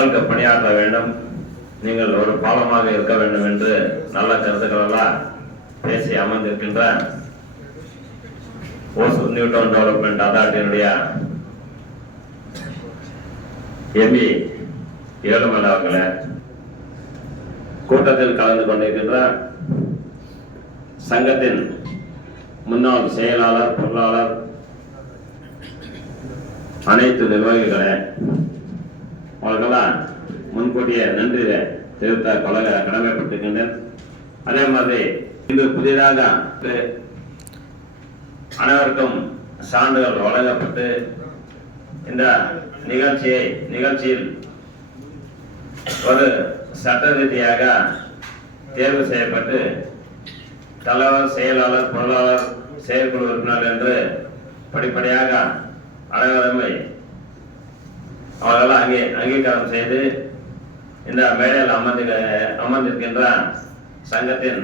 மக்களுக்கு பணியாற்ற வேண்டும், நீங்கள் ஒரு பாலமாக இருக்க வேண்டும் என்று நல்ல கருத்துக்களெல்லாம் பேசி அமர்ந்திருக்கின்ற ஓசூர் நியூ டவுன் டெவலப்மெண்ட் அத்தாரிட்டியினுடைய எம்பி ஏழுமலை அவர்களே, கூட்டத்தில் கலந்து கொண்டிருக்கின்ற சங்கத்தின் முன்னாள் செயலாளர், பொருளாளர், அனைத்து நிர்வாகிகளே, அவர்களெல்லாம் முன்கூட்டிய நன்றி தெரிவித்த கடமைப்பட்டிருக்கின்றேன். அதே மாதிரி இன்று புதிதாக அனைவருக்கும் சான்றுகள் வழங்கப்பட்டு இந்த நிகழ்ச்சியில் ஒரு சட்ட ரீதியாக தேர்வு செய்யப்பட்டு தலைவர், செயலாளர், பொருளாளர், செயற்குழு உறுப்பினர் என்று படிப்படியாக அனைவருமே அவர்களெல்லாம் அங்கீகாரம் செய்து இந்த மேடையில் அமர்ந்திருக்கின்ற சங்கத்தின்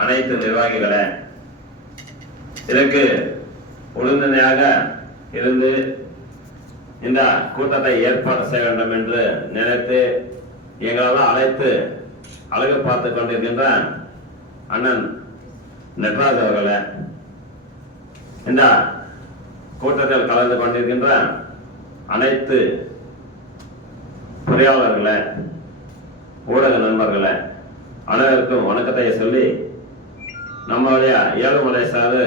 அனைத்து நிர்வாகிகளே, இதற்கு உறுதுணையாக இருந்து இந்த கூட்டத்தை ஏற்பாடு செய்ய வேண்டும் என்று நினைத்து எங்களெல்லாம் அழைத்து அழகு பார்த்து கொண்டிருக்கின்ற அண்ணன் நட்ராஜ் அவர்களே, இந்த கூட்டத்தில் கலந்து கொண்டிருக்கின்ற அனைத்து பொறியாளர்களே, ஊடக நண்பர்களே, அனைவருக்கும் வணக்கத்தை சொல்லி, நம்மளுடைய ஏழுமலை சார்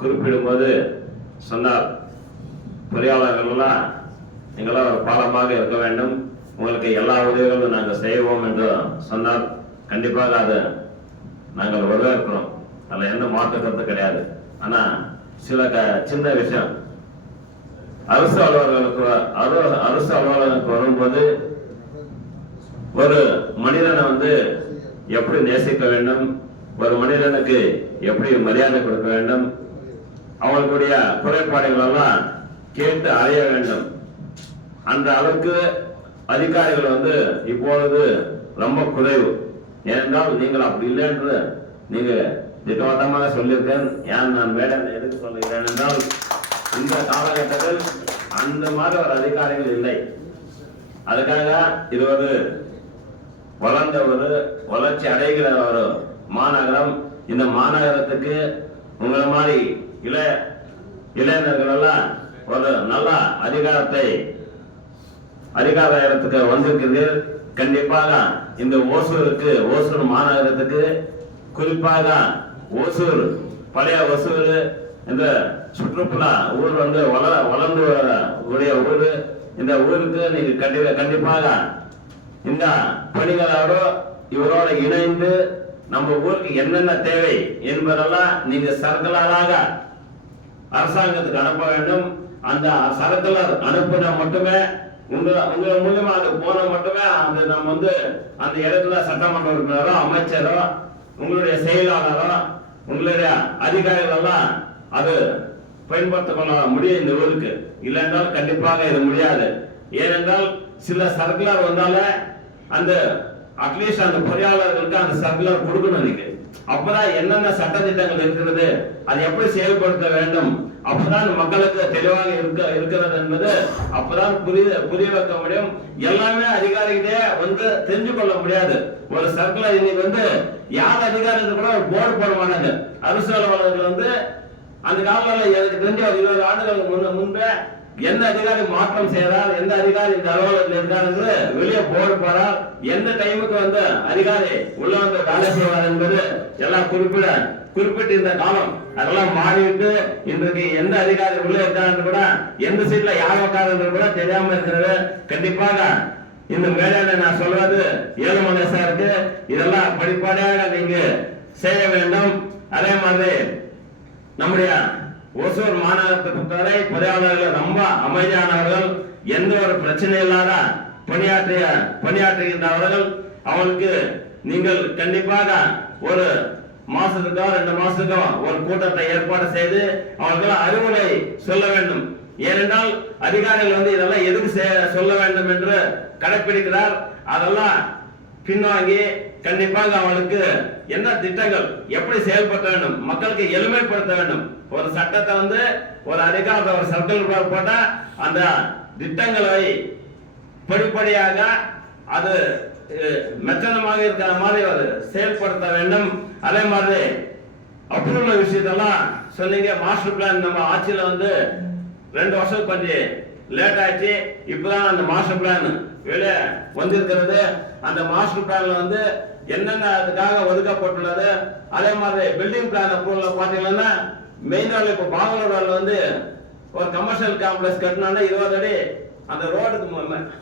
குறிப்பிடும்போது சொன்னார், பொறியாளர்கள்லாம் எங்களால் ஒரு பாலமாக இருக்க வேண்டும், உங்களுக்கு எல்லா உதவிகளும் நாங்கள் செய்வோம் என்று சொன்னார். கண்டிப்பாக அது நாங்கள் வரவேற்கிறோம், அதில் எந்த மாற்று கருத்து கிடையாது. ஆனா சில சின்ன விஷயம், அரசு அலுவலர்களுக்கு வரும்போது ஒரு மனிதனை எப்படி நேசிக்க வேண்டும், ஒரு மனிதனுக்கு எப்படி மரியாதை கொடுக்க வேண்டும், அவங்களுடைய குறைபாடுகள் எல்லாம் கேட்டு அறிய வேண்டும். அந்த அளவுக்கு அதிகாரிகள் இப்பொழுது ரொம்ப குறைவு. ஏனென்றால் நீங்கள் அப்படி இல்லை என்று நீங்க திட்டவட்டமாக சொல்லியிருக்கேன். ஏன் நான் மேடம் எதுக்கு சொல்லுகிறேன் என்றால், இந்த காலகட்டத்தில் அந்த மாதிரி ஒரு அதிகாரிகள் இல்லை. அதுக்காக இது வளர்ந்த வளர்ச்சி அடைகிற ஒரு மாநகரம். இந்த மாநகரத்துக்கு உங்களை மாதிரி இளைஞர்கள் எல்லாம் ஒரு நல்ல அதிகாரத்துக்கு வந்திருக்கிறது. கண்டிப்பாக இந்த ஓசூர் மாநகரத்துக்கு, குறிப்பாக ஓசூர், பழைய ஓசூர், இந்த சுற்றுப்புற ஊர் வளர்ந்து உடைய ஊர். இந்த ஊருக்கு நீங்க கண்டிப்பாக இந்த பணிகளோட இவரோட இணைந்து நம்ம ஊருக்கு என்னென்ன தேவை என்பதெல்லாம் நீங்க சர்க்குலராக அரசாங்கத்துக்கு அனுப்ப வேண்டும். அந்த சர்க்குலர் அனுப்பினா மட்டுமே உங்க மூலியமா அது போன மட்டுமே அந்த நம்ம அந்த இடத்துல சட்டமன்ற உறுப்பினரோ, அமைச்சரோ, உங்களுடைய செயலாளரோ, உங்களுடைய அதிகாரிகள் எல்லாம் அது பயன்படுத்திக் கொள்ள முடியும் இந்த ஊருக்கு. இல்லைன்றால் கண்டிப்பாக இது முடியாது. ஏனென்றால் சில சர்க்குலர் வந்தால அந்த அட்லீஸ்ட் அந்த பொறியாளர்களுக்கு அந்த சர்க்குலர் கொடுக்கணும். நீங்க அப்பதான் என்னென்ன சட்ட திட்டங்கள் இருக்கிறது, அதை எப்படி செயல்படுத்த வேண்டும், அப்பதான் மக்களுக்கு தெளிவாக இருக்கிறது என்பது அப்பதான் புரிய வைக்க முடியும். எல்லாமே அதிகாரிகிட்டே தெரிஞ்சு கொள்ள முடியாது. ஒரு சர்க்குலர் இன்னைக்கு யார் அதிகாரிகள் கூட போர்டு போட மாட்டாங்க. அரசு அலுவலர்கள் அந்த காலங்களில் எனக்கு தெரிஞ்ச ஒரு 20 ஆண்டுகளுக்கு முன்பே எந்த அதிகாரி மாற்றம் செய்யறார், எந்த அதிகாரி இந்த அலுவலகத்தில் இருக்கார் என்று வெளியே போர்டு போறார். எந்த டைமுக்கு அதிகாரி உள்ள வேலை செய்வார் என்பது எல்லாம் குறிப்பிட்டு இந்த காலம் அதெல்லாம் மாறிவிட்டு இன்றைக்கு எந்த அதிகாரி உள்ள இருக்காரு கூட, எந்த சீட்ல யார் உட்காரு கூட தெரியாம இருக்கிறது. கண்டிப்பாக இந்த மேடையில நான் சொல்றது ஏழுமலை சாருக்கு இதெல்லாம் படிப்படியாக நீங்க செய்ய வேண்டும். அதே மாதிரி நம்முடைய ஓசூர் மாநகரத்தை பொறுத்தவரை பொறியாளர்கள் ரொம்ப அமைதியானவர்கள், எந்த ஒரு பிரச்சனை இல்லாத பணியாற்றுகின்றவர்கள். அவனுக்கு நீங்கள் கண்டிப்பாக ஒரு மாசத்துக்கோ 2 மாசத்துக்கோ ஒரு கூட்டத்தை ஏற்பாடு செய்து அவர்கள் அறிவுரை சொல்ல வேண்டும். ஏனென்றால் அதிகாரிகள் இதெல்லாம் எதுக்கு சொல்ல வேண்டும் என்று கடைபிடிக்கிறார். அதெல்லாம் பின்வாங்கி கண்டிப்பாக அவளுக்கு என்ன திட்டங்கள் எப்படி செயல்படுத்த வேண்டும், மக்களுக்கு எளிமைப்படுத்த வேண்டும். ஒரு சட்டத்தை ஒரு அதிகாரத்தை ஒரு சர்க்கிள் போட்டா அந்த திட்டங்களை படிப்படியாக அது மெத்தனமாக இருக்கிற மாதிரி ஒரு செயல்படுத்த வேண்டும். அதே மாதிரி அப்ரூவல் விஷயத்தெல்லாம் சொன்னீங்க. மாஸ்டர் பிளான் நம்ம ஆட்சியில 2 வருஷம் கொஞ்சம் லேட் ஆயிடுச்சு. இப்பதான் அந்த மாஸ்டர் பிளான் வெளியே வந்திருக்கிறது. அந்த மாஸ்டர் பிளான்ல என்னென்ன அதுக்காக ஒதுக்கப்பட்டுள்ளது, அதே மாதிரி பில்டிங் பிளான் அப்ரூவல் பாத்தீங்கன்னா மெயின் ரோட்ல இப்ப பாங்களூர் ரோட்ல ஒரு கமர்ஷியல் காம்ப்ளெக்ஸ் கட்டினா 20 அடி அந்த ரோடுக்கு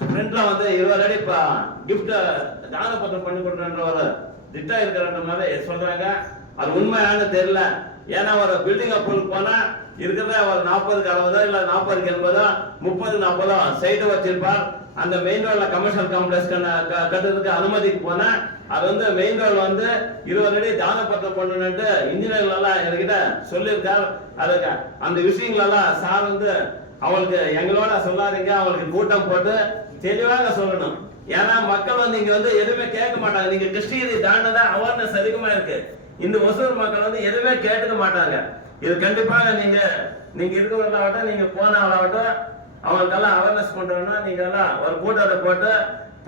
ஃப்ரண்ட்ல 20 அடி கிஃப்ட் தானப்பத்திரம் பண்ணி கொடுக்குற ஒரு திட்டம் இருக்கிற மாதிரி சொல்றாங்க. அது உண்மையான தெரியல. ஏன்னா ஒரு பில்டிங் அப்ரூவல் போனா இருக்கிறத ஒரு 40க்கு 60 இல்ல 40க்கு 80 30க்கு 40 சைடு வச்சிருப்பார். அந்த மெயின் ரோட்ல கமர்ஷியல் காம்ப்ளெக்ஸ் கட்டுறதுக்கு அனுமதிக்கு போனா அது மெயின் ரோட் 20 அடி தானப்பத்திரம் பண்ணணும்னு இன்ஜினியர்கள் எல்லாம் என்கிட்ட சொல்லியிருக்கார். அதுக்கு அந்த விஷயங்கள் எல்லாம் சார் அவங்களுக்கு எங்களோட சொல்லாதீங்க, அவங்களுக்கு கூட்டம் போட்டு தெளிவாக சொல்லணும். ஏன்னா மக்கள் இங்க எதுவுமே கேட்க மாட்டாங்க. நீங்க கிருஷ்ணகிரி தாண்டதான் அவேர்னஸ் அதிகமா இருக்கு. இந்த ஒசூர் மக்கள் எதுவுமே கேட்டுக்க மாட்டாங்க. இது கண்டிப்பாக நீங்க இருக்கிறவங்களாகட்டும், நீங்க போனவங்களாகட்டும், அவங்களுக்கெல்லாம் அவேர்னஸ் பண்றோம்னா நீங்க எல்லாம் ஒரு கூட்டத்தை போட்டு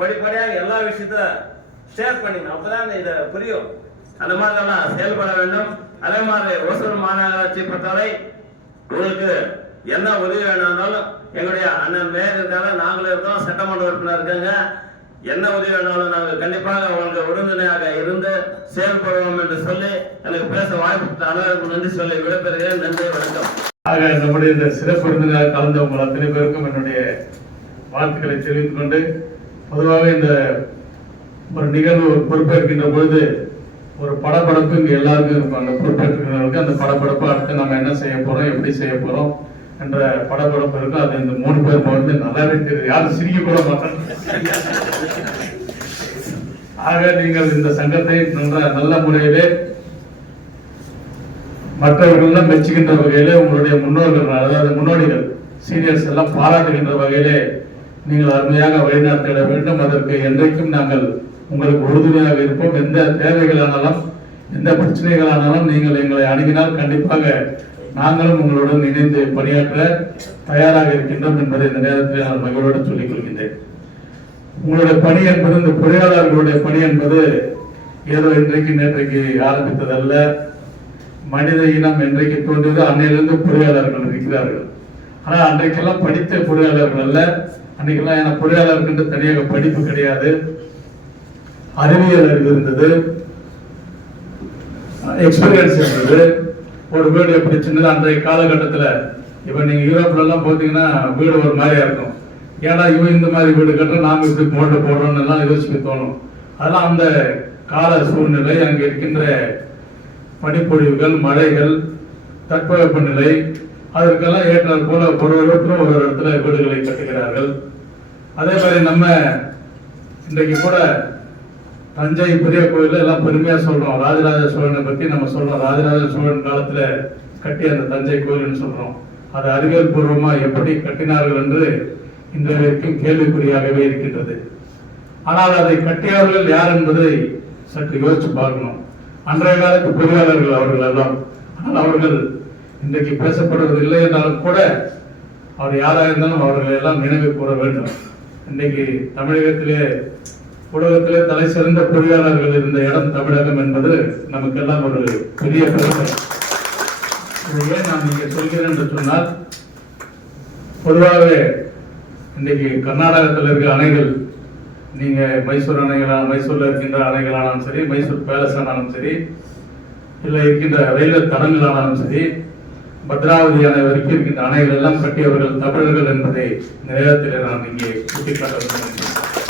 படிப்படியாக எல்லா விஷயத்த ஷேர் பண்ணிக்கணும். அப்பதான் இது புரியும். அந்த மாதிரி எல்லாம் செயல்பட வேண்டும். அதே மாதிரி ஒசூர் மாநகராட்சி பொறுத்தவரை உங்களுக்கு என்ன உதவி வேணாலும் எங்களுடைய அண்ணன் மேயர் இருக்காங்க, நாங்களும் இருக்கோம், சட்டமன்ற உறுப்பினர் இருக்காங்க. என்ன உதவி வேணாலும் நாங்கள் கண்டிப்பாக உங்களுக்கு உறுதுணையாக இருந்து செயல்படுவோம் என்று சொல்லி எனக்கு பேச வாய்ப்பு அனைவருக்கும் நன்றி சொல்லி விடைபெறுகிறேன். நன்றி, வணக்கம். ஆக நம்முடைய இந்த சிறப்பு விருந்தினர் கலந்தவங்க அத்தனை பேருக்கும் என்னுடைய வாழ்த்துக்களை தெரிவித்துக் கொண்டு, பொதுவாக இந்த ஒரு நிகழ்வு பொறுப்பேற்கின்ற பொழுது ஒரு படப்படப்பு இங்க எல்லாருக்கும் இருக்கும். அந்த பொறுப்பேற்கிறவர்களுக்கு அந்த படப்படப்பு அடுத்து நம்ம என்ன செய்ய போறோம், எப்படி செய்ய போறோம் என்ற படப்படப்பு இருக்கும். அது இந்த 3 பேர் நல்லாவே தெரியுது. யாரும் சிரிக்க கூட மாட்டாங்க. ஆக நீங்கள் இந்த சங்கத்தை நல்ல முறையிலே மற்றவர்கள் மெச்சுகின்ற வகையிலே உங்களுடைய முன்னோர்கள், அதாவது முன்னோடிகள் சீனியர்ஸ் எல்லாம் பாராட்டுகின்ற வகையிலே நீங்கள் அருமையாக வழிநடத்திட வேண்டும். அதற்கு என்றைக்கும் நாங்கள் உங்களுக்கு உறுதுணையாக இருப்போம். எந்த தேவைகளானாலும் எந்த பிரச்சனைகளானாலும் நீங்கள் எங்களை அணுகினால் கண்டிப்பாக நாங்களும் உங்களுடன் இணைந்து பணியாற்ற தயாராக இருக்கின்றோம் என்பதை இந்த நேரத்தில் நான் மகிழ்வோடு சொல்லிக் கொள்கின்றேன். உங்களுடைய பணி என்பது, இந்த பொறியாளர்களுடைய பணி என்பது ஏதோ இன்றைக்கு நேற்றைக்கு ஆரம்பித்ததல்ல. மனித இனம் என்றைக்கு தோன்றியதோ அன்னையிலிருந்து பொறியாளர்கள் இருக்கிறார்கள். ஆனால் அன்றைக்கெல்லாம் படித்த பொறியாளர்கள் அல்ல. அன்றைக்கெல்லாம் ஏன்னா பொறியாளருக்கு தனியாக படிப்பு கிடையாது. அறிவியல் அறிவு இருந்தது, எக்ஸ்பீரியன்ஸ் இருந்தது. ஒரு வீடு எப்படி சின்னது அன்றைய காலகட்டத்தில். இப்போ நீங்க யூரோப்ல எல்லாம் பார்த்தீங்கன்னா வீடு ஒரு மாதிரியா இருக்கும். ஏன்னா இவன் இந்த மாதிரி வீடு கட்டுற நாம இப்படி மோட்டை போடுறோம்னு எல்லாம் யோசிக்க தோணும். அதெல்லாம் அந்த கால சூழ்நிலை, அங்கே இருக்கின்ற பனிப்பொழிவுகள், மழைகள், தட்பவெப்ப நிலை, அதற்கெல்லாம் ஏற்றால் போல ஒரு இடத்துல வீடுகளை கட்டுகிறார்கள். அதே மாதிரி நம்ம இன்றைக்கு கூட தஞ்சை பெரிய கோயில எல்லாம் பெருமையா சொல்றோம். ராஜராஜ சோழனை பத்தி நம்ம சொல்றோம். ராஜராஜ சோழன் காலத்துல கட்டிய அந்த தஞ்சை கோயில்னு சொல்றோம். அது அறிவியல் பூர்வமா எப்படி கட்டினார்கள் என்று இன்றைய வரைக்கும் கேள்விக்குறியாகவே இருக்கின்றது. ஆனால் அதை கட்டியவர்கள் யார் என்பதை சற்று யோசிச்சு பார்க்கணும். அன்றைய காலத்து பொறியாளர்கள் அவர்கள் எல்லாம். ஆனால் அவர்கள் இன்றைக்கு பேசப்படுவதில்லை என்றாலும் கூட அவர் யாராக இருந்தாலும் அவர்கள் எல்லாம் நினைவு கூற வேண்டும். இன்றைக்கு தமிழகத்திலே உலகத்திலே தலை சிறந்த பொறியாளர்கள் இருந்த இடம் தமிழகம் என்பது நமக்கெல்லாம் ஒரு பெரிய பெருமை. இதை ஏன் நான் இங்கே சொல்கிறேன் என்று சொன்னால், பொதுவாகவே இன்றைக்கு கர்நாடகத்தில் இருக்கிற அணைகள், நீங்க மைசூர் அணைகளான மைசூர்ல இருக்கின்ற அணைகளானாலும் சரி, மைசூர் பேலஸ் ஆனாலும் சரி, இல்லை இருக்கின்ற ரயில்வே தடங்களானாலும் சரி, பத்ராவதி அணை வரைக்கும் இருக்கின்ற அணைகள் எல்லாம் கட்டியவர்கள் தமிழர்கள் என்பதை நேரத்தில் நான் இங்கே சுட்டிக்காட்ட.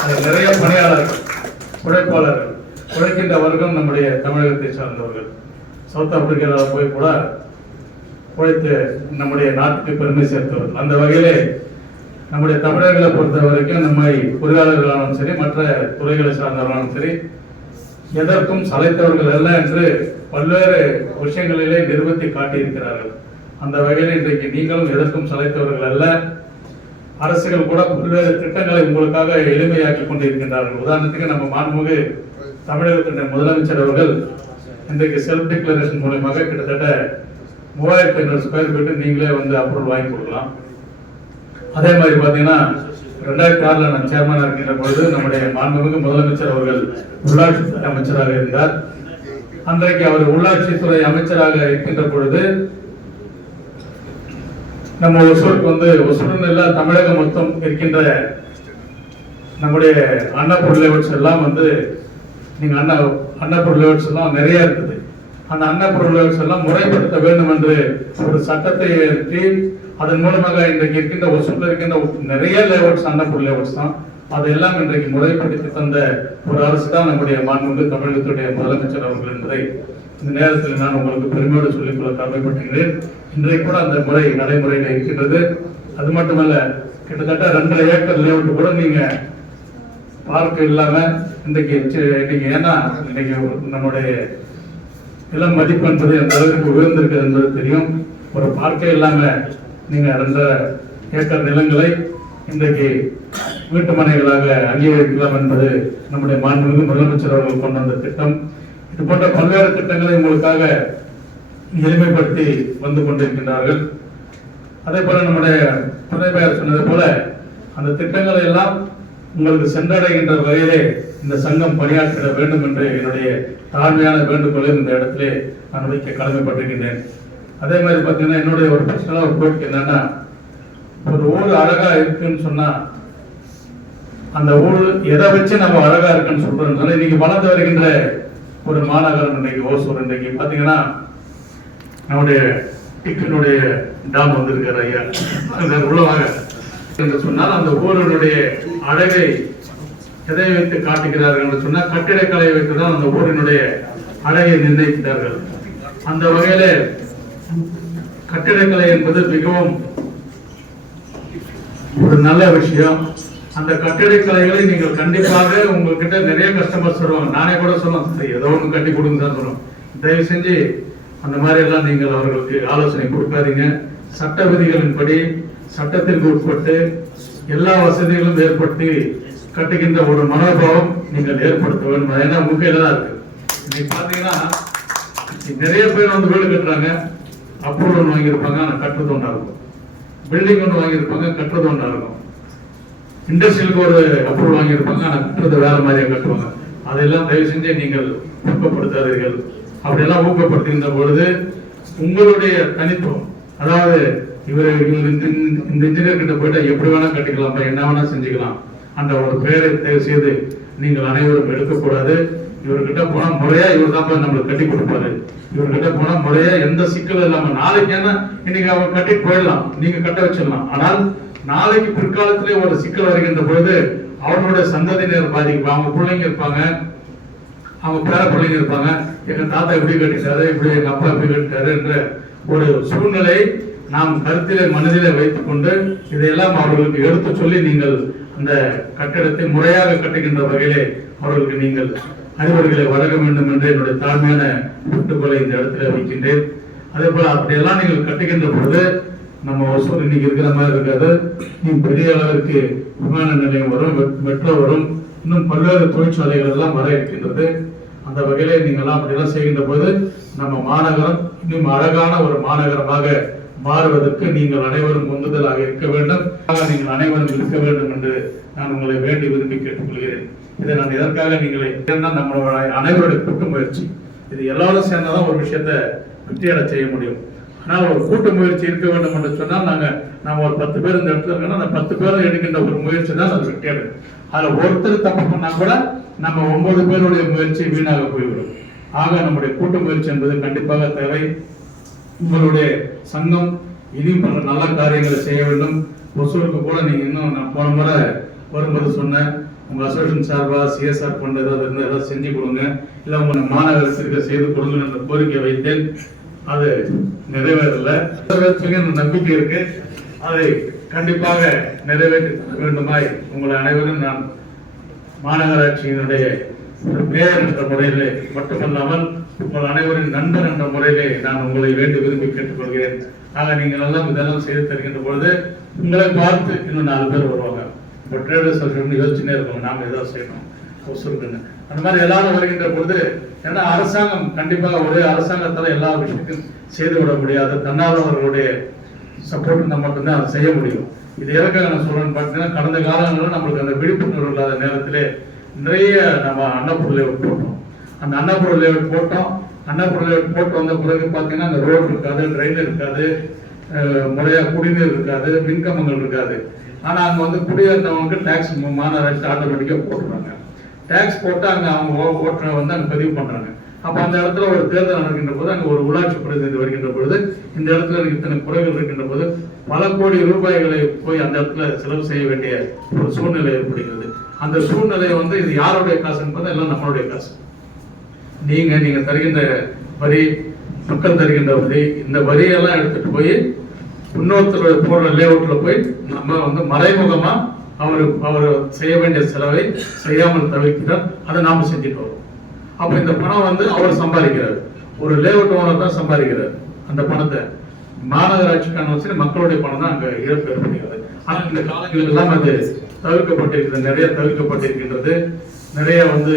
அது நிறைய பணியாளர்கள், உழைப்பாளர்கள், உழைக்கின்ற வர்க்கம் நம்முடைய தமிழகத்தை சார்ந்தவர்கள். சவுத் ஆப்பிரிக்காவில் போய் கூட உழைத்து நம்முடைய நாட்டுக்கு பெருமை சேர்த்தவர்கள். அந்த வகையிலே நம்முடைய தமிழர்களை பொறுத்த வரைக்கும் நம்மை பொறியாளர்களாலும் சரி, மற்ற துறைகளை சார்ந்தவர்களாலும் சரி, எதற்கும் சளைத்தவர்கள் அல்ல என்று பல்வேறு விஷயங்களிலே நிரூபித்து காட்டியிருக்கிறார்கள். அந்த வகையில் இன்றைக்கு நீங்களும் எதற்கும் சளைத்தவர்கள் அல்ல. அரசுகள் கூட பல்வேறு திட்டங்களை உங்களுக்காக எளிமையாக்கி கொண்டிருக்கின்றார்கள். உதாரணத்துக்கு நம்ம மாண்புமிகு தமிழகத்தினுடைய முதலமைச்சர் அவர்கள் இன்றைக்கு செல்ஃப் டிக்ளரேஷன் மூலமாக கிட்டத்தட்ட 3500 ஸ்கொயர் ஃபீட் நீங்களே அப்ரூவல் வாங்கி கொடுக்கலாம். அதே மாதிரி பார்த்தீங்கன்னா 2006 நான் சேர்மனாக இருக்கின்ற பொழுது நம்முடைய மாண்புமிகு முதலமைச்சர் அவர்கள் உள்ளாட்சித்துறை அமைச்சராக இருந்தார். அன்றைக்கு அவர் உள்ளாட்சித்துறை அமைச்சராக இருக்கின்ற பொழுது நம்ம ஒசூருக்கு ஒசூர்னு இல்ல தமிழகம் மொத்தம் இருக்கின்ற நம்முடைய அன்னப்பூர் லேஅவுட்ஸ் எல்லாம் நீங்க அன்னப்பூர் லேஅவுட்ஸ் எல்லாம் நிறைய இருக்குது. அந்த அன்னப்பூர் லேஅவுட்ஸ் எல்லாம் முறைப்படுத்த வேண்டும் என்று ஒரு சட்டத்தை ஏற்றி அதன் மூலமாக இன்றைக்கு இருக்கின்ற ஒசூர்ல இருக்கின்ற நிறைய லேஅவுட்ஸ் அன்னப்பூர் லேஅவுட்ஸ் தான். அதையெல்லாம் இன்றைக்கு முறைப்படுத்தி தந்த ஒரு அரசு தான் நம்முடைய மாண்புமிகு தமிழகத்துடைய முதலமைச்சர் அவர்கள் என்பதை இந்த நேரத்தில் நான் உங்களுக்கு பெருமையோடு சொல்லிக்கொள்ள கடமைப்பட்டுகிறேன். இன்றைக்கு கூட அந்த முறை நடைமுறையில் இருக்கின்றது. அது மட்டுமல்ல, கிட்டத்தட்ட 2.5 ஏக்கர் லேஅவுட் கூட நீங்க பார்க்க இல்லாம இன்றைக்கு ஏன்னா இன்னைக்கு நம்முடைய இளம் மதிப்பு என்பது எந்த அளவுக்கு உயர்ந்திருக்கிறது என்பது தெரியும். ஒரு பார்க்கே இல்லாம நீங்க 2.5 ஏக்கர் நிலங்களை இன்றைக்கு வீட்டு மனைகளாக அங்கீகரிக்கலாம் என்பது நம்முடைய மாண்புமிகு முதலமைச்சர் அவர்கள் கொண்டு வந்த திட்டம். இது போன்ற பல்வேறு திட்டங்களை உங்களுக்காக எளிமைப்படுத்தி வந்து கொண்டிருக்கின்றார்கள். அதே போல நம்முடைய துணை பெயர் சொன்னது போல அந்த திட்டங்களை எல்லாம் உங்களுக்கு சென்றடைகின்ற வகையிலே இந்த சங்கம் பணியாற்றிட வேண்டும் என்று என்னுடைய தாழ்மையான வேண்டுகோளை இந்த இடத்திலே நான் வைக்க கடமைப்பட்டிருக்கின்றேன். அதே மாதிரி பார்த்தீங்கன்னா என்னுடைய ஒரு பர்சனலா ஒரு கோரிக்கை என்னன்னா, ஒரு ஊர் அழகா இருக்குன்னு சொன்னா அந்த ஊர் எதை வச்சு நம்ம அழகா இருக்குன்னு சொல்றோம். இன்னைக்கு வளர்ந்து வருகின்ற ஒரு மாநகரம் இன்னைக்கு ஓசூர். இன்னைக்கு பாத்தீங்கன்னா நம்முடைய டிக்கனுடைய டாம் வந்திருக்காரு ஐயா, உள்ளவாங்க என்று சொன்னால் அந்த ஊரினுடைய அழகை எதை வைத்து காட்டுகிறார்கள் என்று சொன்னால் கட்டிடக்கலையை வைத்துதான் அந்த ஊரினுடைய அழகை நிர்ணயிக்கிறார்கள். அந்த வகையில கட்டிடக்கலை என்பது மிகவும் ஒரு நல்ல விஷயம். அந்த கட்டிடக்கலைகளை நீங்கள் கண்டிப்பாக உங்ககிட்ட நிறைய கஸ்டமர்ஸ் வருவாங்க. நானே கூட சொல்லுவேன், ஏதோ ஒன்று கட்டி கொடுங்க தான் சொல்லுவோம். தயவு செஞ்சு அந்த மாதிரி எல்லாம் நீங்கள் அவர்களுக்கு ஆலோசனை கொடுக்காதீங்க. சட்ட விதிகளின்படி சட்டத்திற்கு உட்பட்டு எல்லா வசதிகளும் ஏற்படுத்தி கட்டுகின்ற ஒரு மனோபாவம் நீங்கள் ஏற்படுத்த வேண்டும். ஏன்னா முக்கியம் தான் இருக்கு. இன்னைக்கு பாத்தீங்கன்னா நிறைய பேர் வீடு கட்டுறாங்க, அப்ரூவல் வாங்கியிருப்பாங்க, ஆனால் கட்டுறது ஒன்றா இருக்கும். பில்டிங் ஒன்று வாங்கியிருப்பாங்க, கட்டுறது ஒன்றா இருக்கும். இண்டஸ்ட்ரியலுக்கு ஒரு அப்ரூவல் வாங்கியிருப்பாங்க, ஆனால் கட்டுறது வேற மாதிரியா கட்டுவாங்க. அதெல்லாம் தயவு செஞ்சு நீங்கள் ஊக்கப்படுத்தாதீர்கள். அப்படியெல்லாம் ஊக்கப்படுத்துகின்ற பொழுது உங்களுடைய தனித்துவம், அதாவது இந்த இன்ஜினியர் கிட்ட போயிட்டா எப்படி வேணா கட்டிக்கலாம், என்ன வேணா செஞ்சுக்கலாம் அந்த ஒரு பெயரை தயவு செய்து நீங்கள் அனைவரும் எடுக்கக்கூடாது. இவர்கிட்ட போனா முறையா இவர் தான் நம்மளுக்கு கட்டி கொடுப்பாரு. இவர்கிட்ட போனா முறையா எந்த சிக்கலும் இல்லாம நாளைக்கு என்ன இன்னைக்கு அவங்க கட்டிட்டு போயிடலாம், நீங்க கட்ட வச்சிடலாம். ஆனால் நாளைக்கு பிற்காலத்திலே ஒரு சிக்கல் வருகின்ற பொழுது அவர்களுடைய சந்ததியினர் பாதிக்கும். அவங்க பிள்ளைங்க இருப்பாங்க, அவங்க பேர பிள்ளைங்க இருப்பாங்க, எங்க தாத்தா எப்படி கட்டிட்டாரு, இப்படி எங்க அப்பா எப்படி கட்டிட்டாரு என்ற ஒரு சூழ்நிலை நாம் கருத்திலே மனதிலே வைத்துக் கொண்டு இதையெல்லாம் அவர்களுக்கு எடுத்து சொல்லி நீங்கள் அந்த கட்டிடத்தை முறையாக கட்டுகின்ற வகையிலே அவர்களுக்கு நீங்கள் அறிவுரைகளை வழங்க வேண்டும் என்று என்னுடைய தாழ்மையான வேண்டுகோளை இந்த இடத்துல வைக்கின்றேன். அதே போல அப்படியெல்லாம் நீங்கள் கட்டுகின்ற பொழுது நம்ம ஒசூர் இன்னைக்கு இருக்கிற மாதிரி இருக்காது. பெரிய அளவிற்கு விமான நிலையம் வரும், மெட்ரோ வரும், இன்னும் பல்வேறு தொழிற்சாலைகள் எல்லாம் வர இருக்கின்றது. அந்த வகையில நீங்கள்லாம் அப்படியெல்லாம் செய்கின்ற போது நம்ம மாநகரம் இன்னும் அழகான ஒரு மாநகரமாக மாறுவதற்கு நீங்கள் அனைவரும் உந்துதலாக இருக்க வேண்டும், நீங்கள் அனைவரும் இருக்க வேண்டும் என்று நான் உங்களை வேண்டி விரும்பி கேட்டுக்கொள்கிறேன். இதை நான் இதற்காக நீங்களை நம்மளோட அனைவருடைய கூட்டு முயற்சி, இது எல்லாரும் சேர்ந்தாதான் ஒரு விஷயத்தை வெற்றியடை செய்ய முடியும். ஆனால் ஒரு கூட்டு முயற்சி இருக்க வேண்டும் என்று சொன்னால் நாம ஒரு 10 பேர் இந்த இடத்துல இருக்கோம்னா அந்த 10 பேரும் எடுக்கின்ற ஒரு முயற்சி தான் அது வெற்றியடை. அதுல ஒருத்தர் தப்பு பண்ணா கூட நம்ம 9 பேருடைய முயற்சி வீணாக போய்விடும். ஆக நம்முடைய கூட்டு முயற்சி என்பது கண்டிப்பாக தேவை. உங்களுடைய சங்கம் இனி பல நல்ல காரியங்களை செய்ய வேண்டும். ஒசூருக்கு கூட நீங்க இன்னும் நான் போன முறை வரும்போது சொன்னேன், உங்க அசோசியேஷன் சார்பா சிஎஸ்ஆர் கொண்டு ஏதாவது செஞ்சு கொடுங்க, இல்ல உங்க மாநகரத்திற்கு செய்து கொடுங்க என்ற கோரிக்கை வைத்தேன். அது நிறைவேறல. நம்பிக்கை இருக்கு, அதை கண்டிப்பாக நிறைவேற்ற வேண்டுமாய் உங்களை அனைவரும் நான் மாநகராட்சியினுடைய மேயர் என்ற முறையிலே மட்டுமல்லாமல் உங்கள் அனைவரின் நண்பர் என்ற முறையிலே நான் உங்களை வேண்டி விரும்பி கேட்டுக்கொள்கிறேன். ஆக நீங்கள் எல்லாம் இதெல்லாம் செய்து தருகின்ற பொழுது உங்களை பார்த்து இன்னும் 4 பேர் வருவாங்க. இப்போ ட்ரேடர்ஸ் அசோசியேஷன் யோசிச்சுனே இருக்கோம், நாம ஏதாவது செய்யணும் ஒசூருக்குன்னு. அந்த மாதிரி எல்லாரும் வருகின்ற பொழுது, ஏன்னா அரசாங்கம் கண்டிப்பாக ஒரே அரசாங்கத்தால எல்லா விஷயத்தையும் செய்து விட முடியாது. தன்னார்வலர்களுடைய சப்போர்ட் நம்ம மட்டும்தான் அதை செய்ய முடியும். இது எதற்காக நான் சொல்றேன்னு பார்த்தீங்கன்னா, கடந்த காலங்களில் நம்மளுக்கு அந்த விழிப்புணர்வு இல்லாத நேரத்திலே நிறைய நம்ம அன்னபூர் லேஅவுட் போட்டோம். அந்த அன்னபூர் லேஅவுட் போட்டோம். அன்னபூர் லேஅவுட் போட்டு வந்த பிறகு பார்த்தீங்கன்னா அந்த ரோடு இருக்காது, ட்ரெயின் இருக்காது, முறையா குடிநீர் இருக்காது, மின்கம்பங்கள் இருக்காது. ஆனா அங்க வந்து குடியேறினவங்களுக்கு டாக்ஸ் மாநகராட்சி ஆட்டோமேட்டிக்கா போட்டுறாங்க. டாக்ஸ் போட்டு அங்க அவங்க ஓட்டுநரை வந்து அங்க பதிவு பண்றாங்க. அப்ப அந்த இடத்துல ஒரு தேர்தல் நடக்கின்ற போது, அங்க ஒரு உள்ளாட்சி பிரதிநிதி வருகின்ற பொழுது, இந்த இடத்துல இத்தனை குறைகள் இருக்கின்ற போது பல கோடி ரூபாய்களை போய் அந்த இடத்துல செலவு செய்ய வேண்டிய ஒரு சூழ்நிலை ஏற்படுகிறது. அந்த சூழ்நிலை வந்து இது யாருடைய காசு என்பது எல்லாம் நம்மளுடைய காசு. நீங்க தருகின்ற வரி, மக்கள் தருகின்ற வரி, இந்த வரியெல்லாம் எடுத்துட்டு போய் இன்னொருத்தர் போடுற லேஅவுட்ல போய் நம்ம வந்து மறைமுகமா அவர் செய்ய வேண்டிய செலவை செய்யாமல் தவிர்க்கிறார். அதை நாம செஞ்சுட்டு வரோம். அப்ப இந்த பணம் வந்து அவர் சம்பாதிக்கிறார். ஒரு லேஅவுட் ஓனர் தான் சம்பாதிக்கிறார். அந்த பணத்தை மாநகராட்சிக்கான வச்சு மக்களுடைய பணம் தான் அங்க இழப்பு ஏற்படுகிறது. ஆனா இந்த காலங்களில் எல்லாம் அது தவிர்க்கப்பட்டிருக்கிறது, நிறைய தவிர்க்கப்பட்டிருக்கின்றது. நிறைய வந்து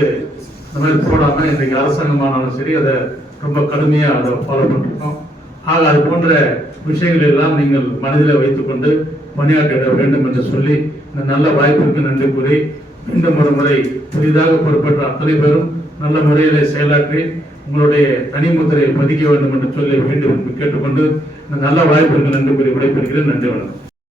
இந்த மாதிரி போடாம இன்றைக்கு அரசாங்கமானாலும் சரி அதை ரொம்ப கடுமையா அதை ஃபாலோ பண்ணிருக்கோம். ஆக அது போன்ற விஷயங்கள் எல்லாம் நீங்கள் மனதில் வைத்துக்கொண்டு பணியாற்றிட வேண்டும் என்று சொல்லி இந்த நல்ல வாய்ப்பிற்கு நன்றி கூறி, மீண்டும் ஒரு முறை புதிதாக பொறுப்பேற்ற அத்தனை பேரும் நல்ல முறையிலே செயலாற்றி உங்களுடைய தனிமுத்திரையை பதிக்க வேண்டும் என்று சொல்லி மீண்டும் கேட்டுக்கொண்டு இந்த நல்ல வாய்ப்பிற்கு நன்றி கூறி விடைபெறுகிறேன். நன்றி, வணக்கம்.